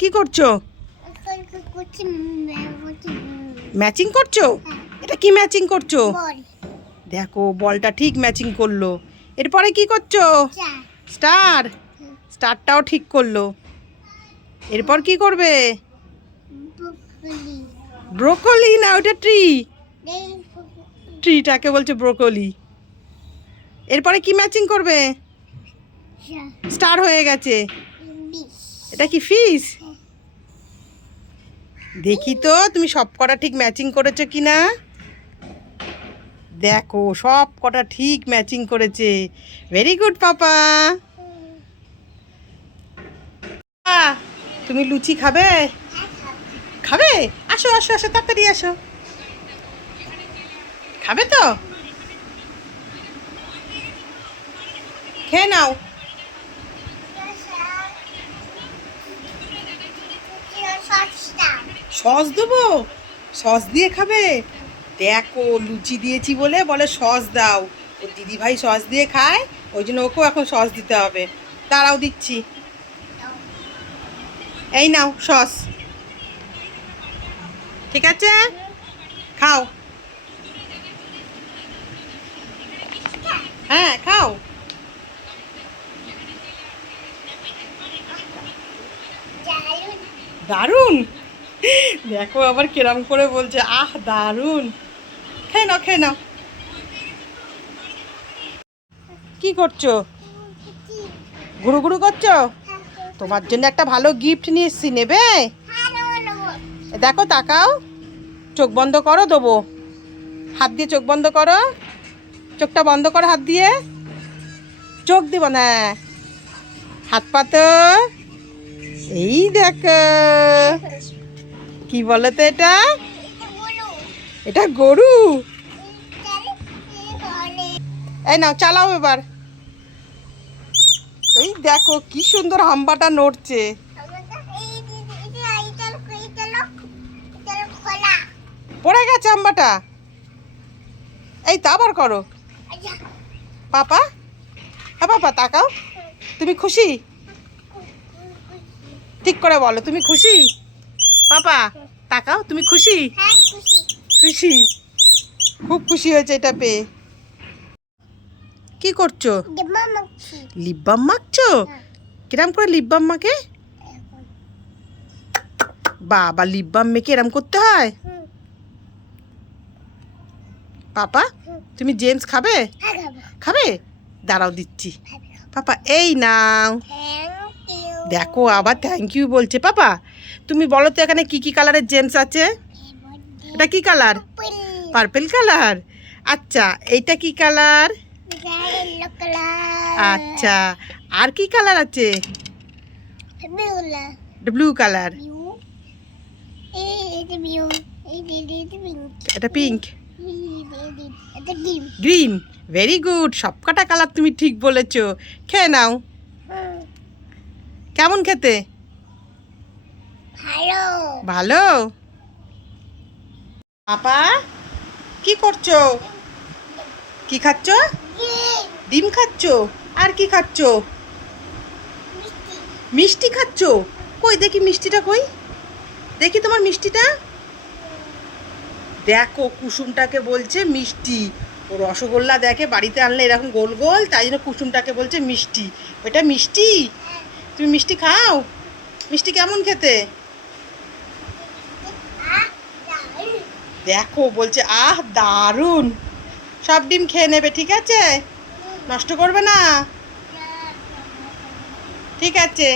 কি করছো? ম্যাচিং করছো? এটা কি ম্যাচিং করছো? দেখো বলটা ঠিক ম্যাচিং করলো। এরপরে কি করছো? স্টার। স্টারটাও ঠিক করলো। এরপর কি করবে? ব্রোকলি না, ওটা ট্রি। ট্রিটাকে বলছে ব্রোকলি। এরপরে কি ম্যাচিং করবে? স্টার হয়ে গেছে। এটা কি ফিশ? দেখি তো তুমি সব কটা ঠিক ম্যাচিং করেছো কিনা। দেখো সব কটা ঠিক ম্যাচিং করেছে। ভেরি গুড পাপা। তুমি লুচি খাবে? খাবে? আসো আসো আসো, তাড়াতাড়ি আসো। খাবে তো? খেয়ে নাও। সস দেবো? সস দিয়ে খাবে? দেখো লুচি দিয়েছি বলে বলে সস দাও। ও দিদিভাই সস দিয়ে খায়, ওই জন্য ওকেও এখন সস দিতে হবে। তারাও দিচ্ছি। এই নাও সস। ঠিক আছে, খাও। হ্যাঁ খাও। দারুণ। দেখো আবার কিরম করে বলছে, আহ দারুণ। খেয়ে নাও খেয়ে নাও। কি করছো? ঘুরু ঘুরু করছো? তোমার জন্য একটা ভালো গিফট নিয়ে এসছি, নেবে? দেখো তাকাও। চোখ বন্ধ করো, দেবো। হাত দিয়ে চোখ বন্ধ করো। চোখটা বন্ধ করো হাত দিয়ে। চোখ দিব না, হাত পাতো। এই দেখো। কি বলো তো এটা? এটা গরু। এই নাও চালাও এবার। এই দেখো কি সুন্দর হাম্বাটা নড়ছে। পড়ে গেছে হাম্বাটা। এই তো আবার করো। পাপা, হ্যাঁ পাপা তাকাও। তুমি খুশি? ঠিক করে বলো, তুমি খুশি? পাপা তাকাও, তুমি খুশি? খুশি, খুব খুশি হয়েছে এটা পেয়ে। কি করছো? Lip balm মাখছো? কিরম করে লিপ বাম মাখে? বাবা, লিপ বাম মেখে এরম করতে হয়? পাপা তুমি জেমস খাবে? খাবে? দাঁড়াও দিচ্ছি। পাপা এই নাও। দেখো আবার থ্যাংক ইউ বলছে। পাপা তুমি বলো তো এখানে কি কি কালারের জেমস আছে? এটা কি কালার? Purple colour. আচ্ছা এইটা কি কালার? আচ্ছা, আর কি কালার আছে? Blue colour. এটা পিঙ্ক। গ্রিন। ভেরি গুড, সবকটা কালার তুমি ঠিক বলেছো। খেয়ে নাও। কেমন খেতে? ভালো। পাপা কি করছো? কি খাচ্ছ? ডিম খাচ্ছ? আর কি খাচ্ছ? মিষ্টি খাচ্ছ? কই দেখি মিষ্টিটা, কই দেখি তোমার মিষ্টিটা। দেখো কুসুমটাকে বলছে মিষ্টি। ও রসগোল্লা দেখে বাড়িতে আনলে এরকম গোল গোল, তাই জন্য কুসুমটাকে বলছে মিষ্টি। ওইটা মিষ্টি? তুমি মিষ্টি খাও? মিষ্টি কেমন খেতে? দেখো বলছে আহ দারুণ। সব ডিম খেয়ে নেবে, ঠিক আছে? নষ্ট করবে না? ঠিক আছে।